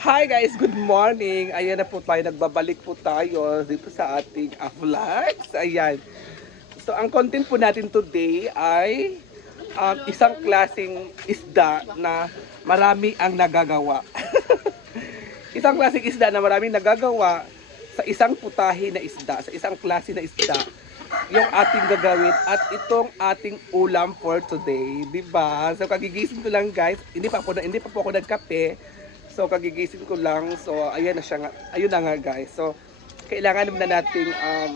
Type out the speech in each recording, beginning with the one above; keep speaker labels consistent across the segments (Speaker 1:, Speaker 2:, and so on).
Speaker 1: Hi guys, good morning. Ayan na po tayo, nagbabalik po tayo dito sa ating uh, vlogs. Ayan. So ang content po natin today ay um, isang klasing isda na marami ang nagagawa. isang klaseng isda na maraming nagagawa sa isang putahe na isda, sa isang klase na isda yung ating gagawin at itong ating ulam for today, 'di ba? So kagigising ko lang guys, hindi pa ako hindi pa po ako nagkape. So kagigising ko lang. So ayan na siya nga. Ayun na nga guys. So kailangan naman na nating um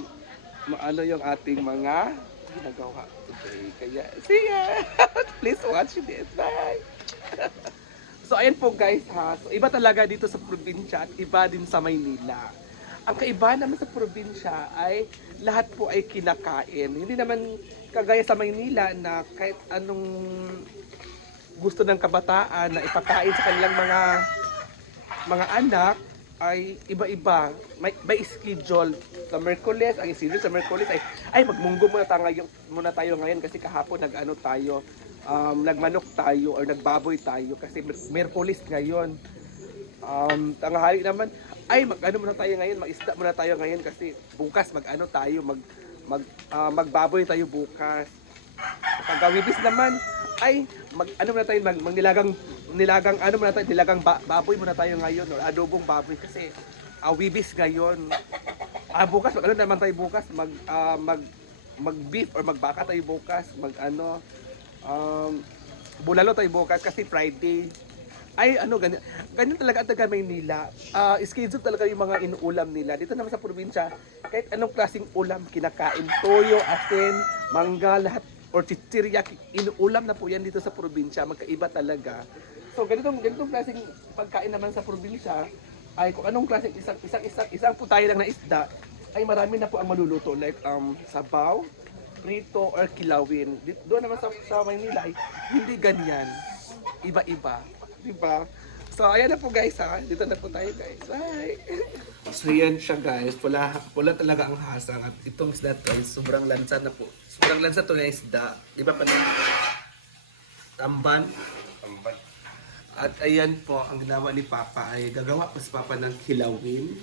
Speaker 1: ano yung ating mga ginagawa today. Kaya see ya. Please watch this. Bye. So ayan po guys ha. So iba talaga dito sa probinsya at iba din sa Maynila. Ang kaiba naman sa probinsya ay lahat po ay kinakain. Hindi naman kagaya sa Maynila na kahit anong gusto ng kabataan na ipakain sa kanilang mga mga anak ay iba-iba. May, may schedule. Sa Merkules, ang schedule sa Merkules ay, ay magmunggo muna tayo, ngayon, muna tayo ngayon kasi kahapon nag-ano tayo, um, nagmanok tayo or nagbaboy tayo kasi Mer- Merkules ngayon. Um, tanghali naman, ay mag-ano muna tayo ngayon, mag-isda muna tayo ngayon kasi bukas mag-ano tayo, mag, mag, ah, magbaboy tayo bukas. Pagkawibis naman, ay mag ano muna tayo mag, mag nilagang ano muna tayo nilagang ba, baboy muna tayo ngayon or adobong baboy kasi uh, wibis ngayon. Ah bukas ano naman tayo bukas? Mag ah, mag mag beef or magbaka tayo bukas? Mag ano um, bulalo tayo bukas kasi Friday. Ay ano ganyan ganyan talaga ang taga Maynila. Ah, schedule talaga yung mga inuulam nila. Dito naman sa probinsya kahit anong klaseng ulam kinakain toyo asin mangga lahat or chichirya inuulam na po yan dito sa probinsya. Magkaiba talaga so ganitong ganitong klaseng pagkain naman sa probinsya ay kung anong klaseng isang isang isang isang putahe lang na isda ay marami na po ang maluluto like um sabaw prito or kilawin. Doon naman sa, sa Maynila ay hindi ganyan. Iba-iba. Di ba so ayan na po guys ha. Dito na po tayo guys. Bye! So yan siya guys, pula, pula talaga ang hasang at itong isda to ay sobrang lansa na po. Sobrang lansa to na isda. Di ba pa tamban? Tamban. At ayan po, ang ginawa ni Papa ay gagawa po si Papa ng kilawin.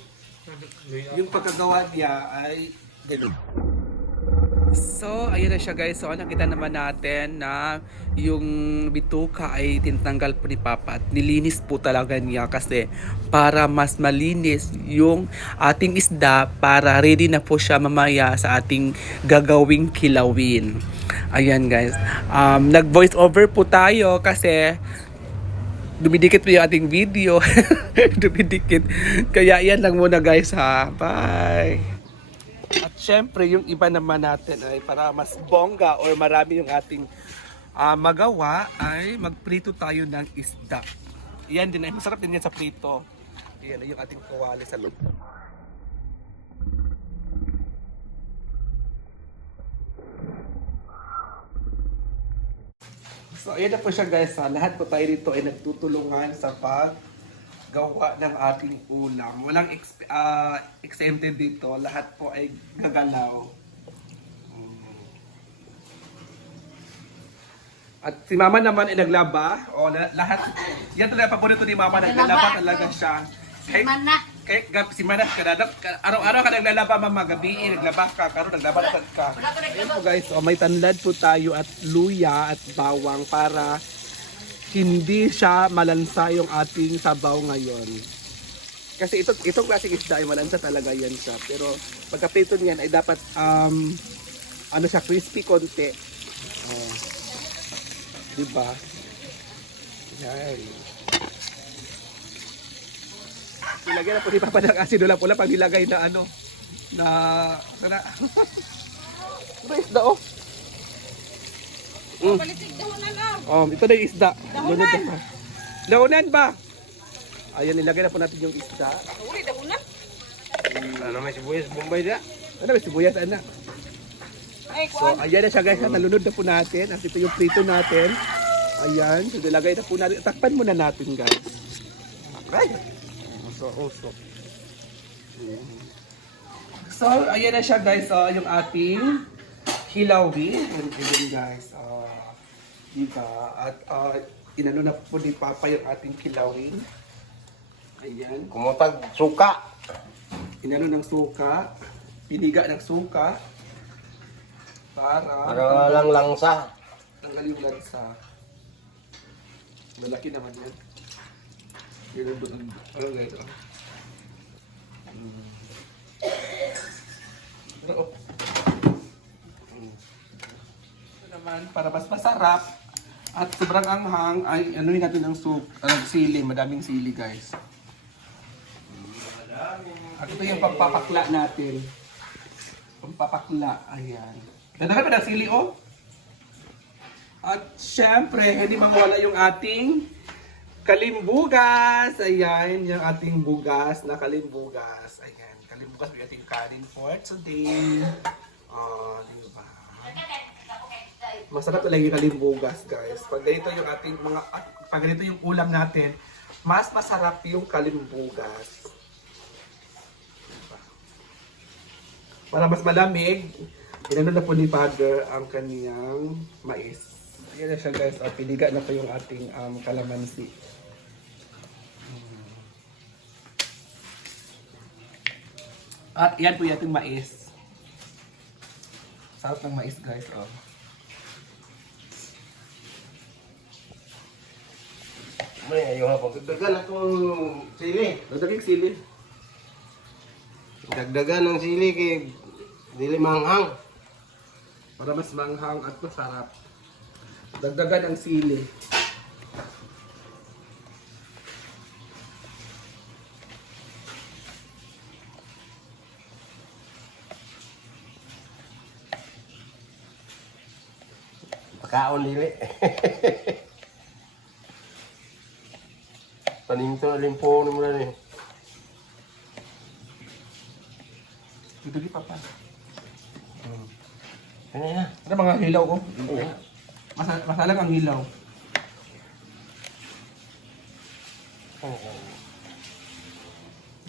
Speaker 1: Yung pagkagawa niya ay ganun. So, ayun na siya guys. So, nakita naman natin na yung bituka ay tinatanggal po ni Papa at nilinis po talaga niya kasi para mas malinis yung ating isda para ready na po siya mamaya sa ating gagawing kilawin. Ayan guys. Um, nag-voice over po tayo kasi dumidikit po yung ating video. dumidikit. Kaya yan lang muna guys ha. Bye! At syempre, yung iba naman natin ay para mas bongga or marami yung ating ah, magawa ay magprito tayo ng isda. Yan din ay masarap din yan sa prito. Yan ay yung ating kawali sa loob. So ayan na po siya guys. ha. Lahat po tayo dito ay nagtutulungan sa pag gawa ng ating ulam. Walang ex ah, exempted dito. Lahat po ay gagalaw. Mm. At si Mama naman ay naglaba. O, la- lahat. Yan talaga paborito ni Mama. Naglalaba talaga siya. Kahit,
Speaker 2: Mana.
Speaker 1: Kahit gab, si Mana, kadadap, ka- araw-araw ka naglalaba Mama. Gabi, naglaba ka. Karoon, naglaba ka. Ayan po guys, oh, may tanlad po tayo at luya at bawang para hindi siya malansa yung ating sabaw ngayon. Kasi ito, itong klaseng isda ay malansa talaga yan siya. Pero pagka-prito niyan ay dapat um, ano siya, crispy konti. Oh. Diba? Yan. Ilagay na po ni Papa ng asin wala pula pag nilagay na ano na sana Ano isda oh? Mm.
Speaker 2: Palitig daw na lang.
Speaker 1: Oh, ito na yung isda. Na. Dahunan ba? Ayan, nilagay na po natin yung isda.
Speaker 2: Uli daw na.
Speaker 3: Ano may sibuyas bombay dia?
Speaker 1: Ano, may sibuyas, anak. So, ayan na siya guys. Nalunod na po natin. At ito yung prito natin. Ayan. So, nilagay na po natin. Takpan muna natin guys. Ay! So, also. So, ayan na siya guys. So, yung ating hilawi. Ayan ayan, guys. Uh, diba? At uh, inano na po ni Papa yung ating kilawin. Ayan.
Speaker 3: Kumutag suka.
Speaker 1: Inano ng suka. Piniga ng suka. Para,
Speaker 3: Para lang langsa.
Speaker 1: tanggal yung lansa. Malaki naman yan. Ang doon. Ano oh. Mm. Ito naman, para mas masarap at sobrang anghang ay ano natin ang soup, ang sili, madaming sili guys. At ito yung pagpapakla natin. Pampapakla, ayan. Dadagan pa ng sili oh. At syempre, hindi mawala yung ating kalimbugas. Ayan, yung ating bugas na kalimbugas. Ayan, kalimbugas yung ating kanin for today. Oh, di ba? Masarap talaga yung kalimbugas, guys. Pag ganito yung ating mga, pag ganito yung ulam natin, mas masarap yung kalimbugas. Para mas malamig, inano na po ni Father ang kaniyang mais. Ayan na siya guys, oh, piniga na po yung ating um, kalamansi. At yan po yung ating mais. Sarap ng mais guys, oh.
Speaker 3: May ayaw na pang dagdagan akong sili.
Speaker 1: Dagdaging sili.
Speaker 3: Dagdagan ng sili kay dili manghang.
Speaker 1: Para mas manghang at masarap. Dagdagan ang sili.
Speaker 3: Pagkaon dili. Paninto limpo mo na ni.
Speaker 1: Dagdagi pa pa.
Speaker 3: Ano na?
Speaker 1: Ano mga hilaw ko?
Speaker 3: Oo.
Speaker 1: Masa masalang ang hilaw.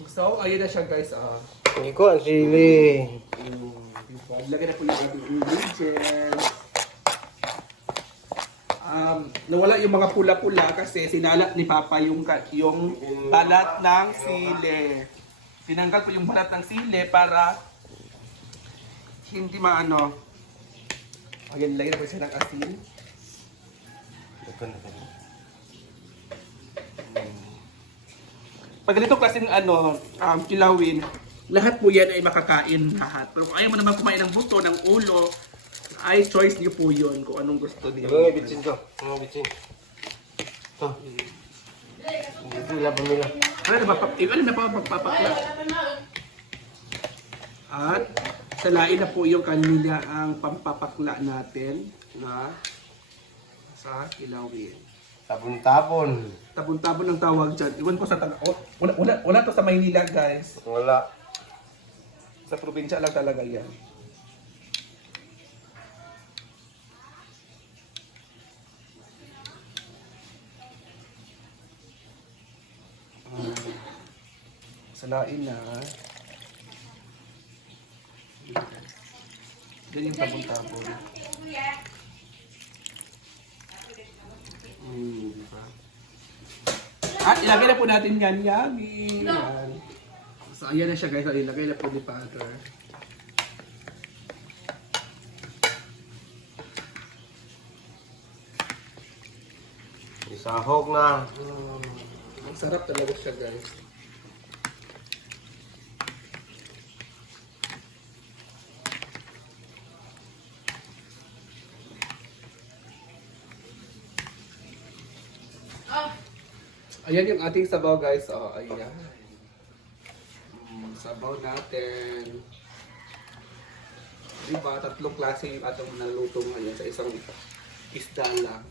Speaker 1: So, ayun na siya guys. Ah.
Speaker 3: Hindi ko ang sili.
Speaker 1: Lagyan na po yung ating ingredients. Um, nawala yung mga pula-pula kasi sinala ni Papa yung, ka- yung balat ng sili. Tinanggal po yung balat ng sili para hindi maano. Ayan, lagyan na po siya ng asin. Pag ganito klaseng ano, um, kilawin, lahat po yan ay makakain lahat. Pero kung ayaw mo naman kumain ng buto, ng ulo, ay choice niyo po yun kung anong gusto niyo.
Speaker 3: Nga bitsin to. Mga bitsin. Ito. Ito laban nila.
Speaker 1: Ano na ba? Ano na pa magpapakla? At salain na po yung kanila ang pampapakla natin na sa kilawin.
Speaker 3: Tapon-tapon.
Speaker 1: Tabon-tabon ng tawag dyan. Iwan ko sa taga... Oh, wala, wala, wala to sa Maynila guys.
Speaker 3: Wala.
Speaker 1: Sa probinsya lang talaga yan. Ah, Salain na. Yan yung tabon-tabon. Mm, diba? At ilagay na po natin yan. Yummy! Yan. So, ayan na siya guys. So, ilagay na po ni Father.
Speaker 3: Isahog na.
Speaker 1: Um, ang sarap talaga siya guys. Ayan yung ating sabaw guys. Oh, ayan. Mm, sabaw natin. Diba, tatlong klase yung atong naluto ngayon sa isang isda lang.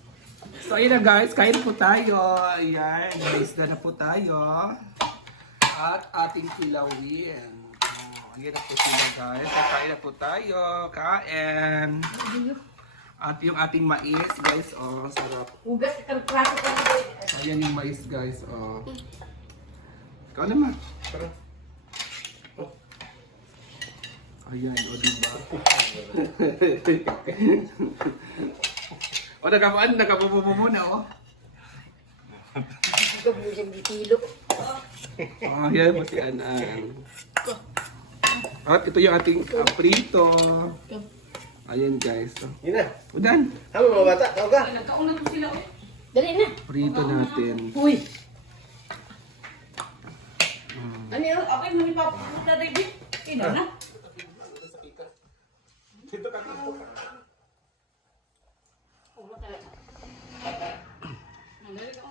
Speaker 1: So ayun na guys, kain po tayo. Ayan, may isda na po tayo. At ating kilawin. Oh, ayan na po sila guys. So, kain na po tayo. Kain. At yung ating mais guys, oh, sarap.
Speaker 2: Ugas kang klase ka na
Speaker 1: Ayan yung mais guys, oh. Ikaw naman. Tara. Oh. Ayan, o diba? o nagkapuan, nagkapupupo muna, oh.
Speaker 2: Ikaw mo siyang.
Speaker 1: Oh, yan po si Anang. At ito yung ating ah, prito. Ayan guys.
Speaker 3: Yun na.
Speaker 1: udan.
Speaker 3: Hamo mga bata, tao ka.
Speaker 2: Nagkauna ko sila. oh. Dali na.
Speaker 1: Prito natin.
Speaker 2: Uy. Ano yun? Okay, mani pa pupunta, David. Ina na. Ulo talaga. Mandali ka.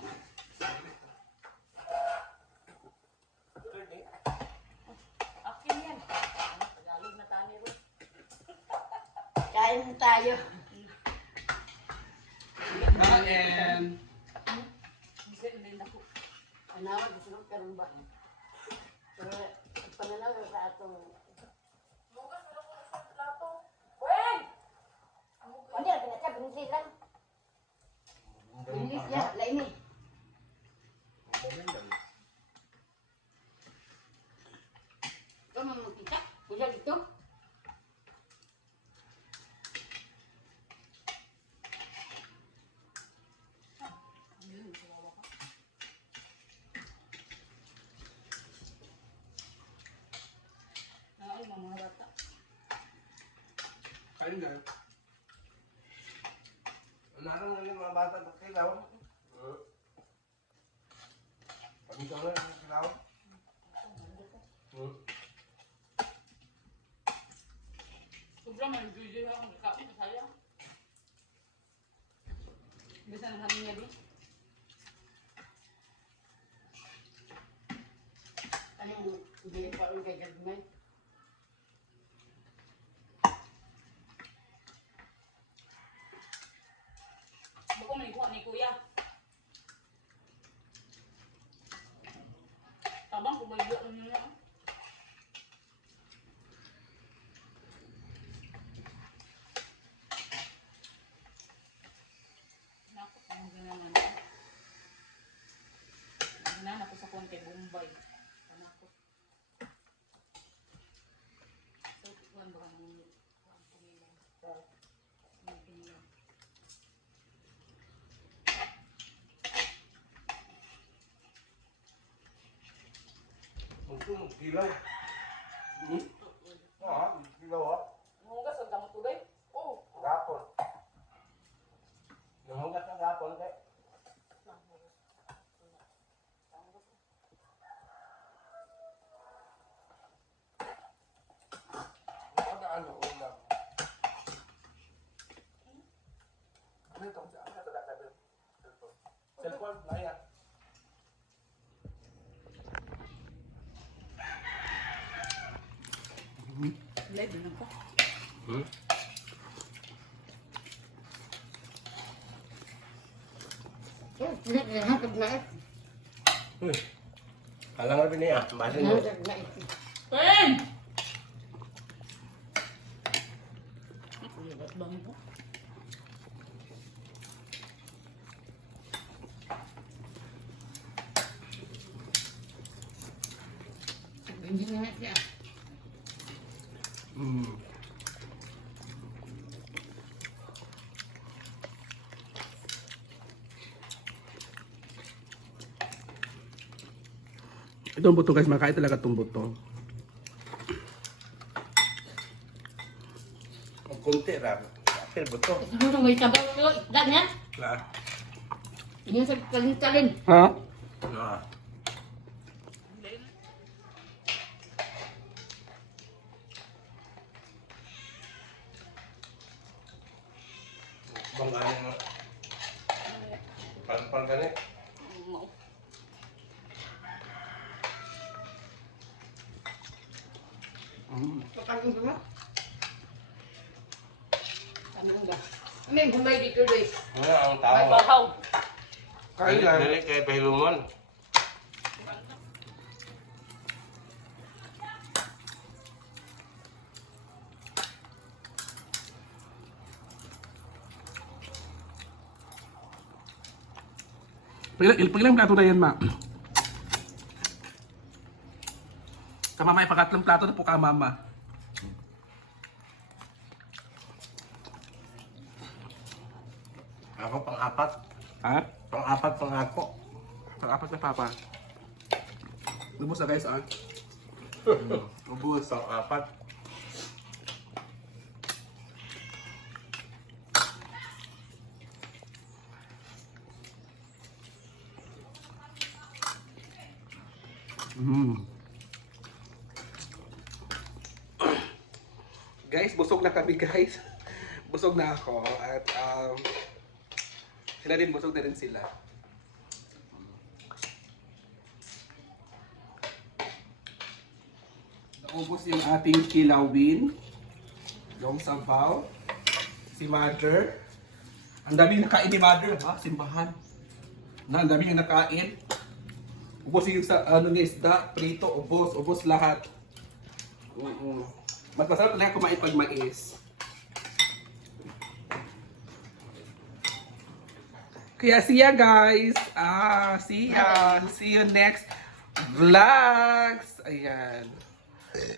Speaker 2: Akin yan. Tagalog na tayo. Kain na tayo.
Speaker 1: Kain.
Speaker 2: Anawa, gusto ko karoon ba? Pero, pananaw sa atong... Ano yan? Pinatya, binis lang. Binis niya, lain eh. Ikaw mo magkita? Kuya dito? Ay, mga bata.
Speaker 1: Kain na.
Speaker 3: Narang na lang mga bata, kilaw. Kami ka na, kilaw. Hmm.
Speaker 2: Sobrang may video ako nagkain sa sayang. Bisa na kami niya di. Ano yung hindi pa ulit kay Gagmay? Bako man ikuha ni Kuya. Tabang kung may buwan niyo na. Naku, ang gananan ko. Gananan ako sa konti, Bombay. Anak ko. So, kuwan ba ka nang kuwan ko nila? Ang pinilang.
Speaker 3: Ito, kilaw. Hmm? Oo, kilaw ha.
Speaker 2: Hugas ang gamot tubig? Oo.
Speaker 3: Gapon. Nangugat ng gapon kay. Ano ano ulam? Ano ito? Ano ito? Cellphone. Cellphone, laya.
Speaker 2: Live na ko.
Speaker 3: Hmm? Uy. Kala nga niya, basin mo.
Speaker 2: Pen! Ba't bang mo? Hindi na siya.
Speaker 3: Hmm.
Speaker 1: Itong buto guys, makain talaga itong buto.
Speaker 3: Ang kunti ra. Apil ba to?
Speaker 2: Siguro may tabaw ko. Isda niya.
Speaker 3: Na.
Speaker 2: Yung sa kalin-kalin.
Speaker 1: Ha?
Speaker 3: Na. Ano nga. Palpal ka ni.
Speaker 2: Pakalin ko na. Ano ba? May gumay dito doy.
Speaker 3: Ano ang
Speaker 2: May
Speaker 3: tao?
Speaker 2: bahaw.
Speaker 1: Kain lang.
Speaker 3: dili kay Pahilumon.
Speaker 1: Pagilang, pagilang plato na yan, ma. Sa mama, ipakatlong plato na po ka, mama.
Speaker 3: Ako pang apat.
Speaker 1: Ha?
Speaker 3: Pang apat pang ako.
Speaker 1: Pag-apat na papa. Lubos na guys, ah. Lubos.
Speaker 3: Sa
Speaker 1: Mm. Guys, busog na kami guys. Busog na ako at um, sila din busog na rin sila. Naubos yung ating kilawin. Yung sabaw. Si Mother. Ang dami nakain ni Mother, ha? Simbahan. Na, ang dami yung nakain. Ubos yung sa ano ni isda, prito, ubos, ubos lahat. Oo. Mas masarap talaga kumain pag mais. Kaya see ya guys. Ah, see ya. See you next vlogs. Ayan.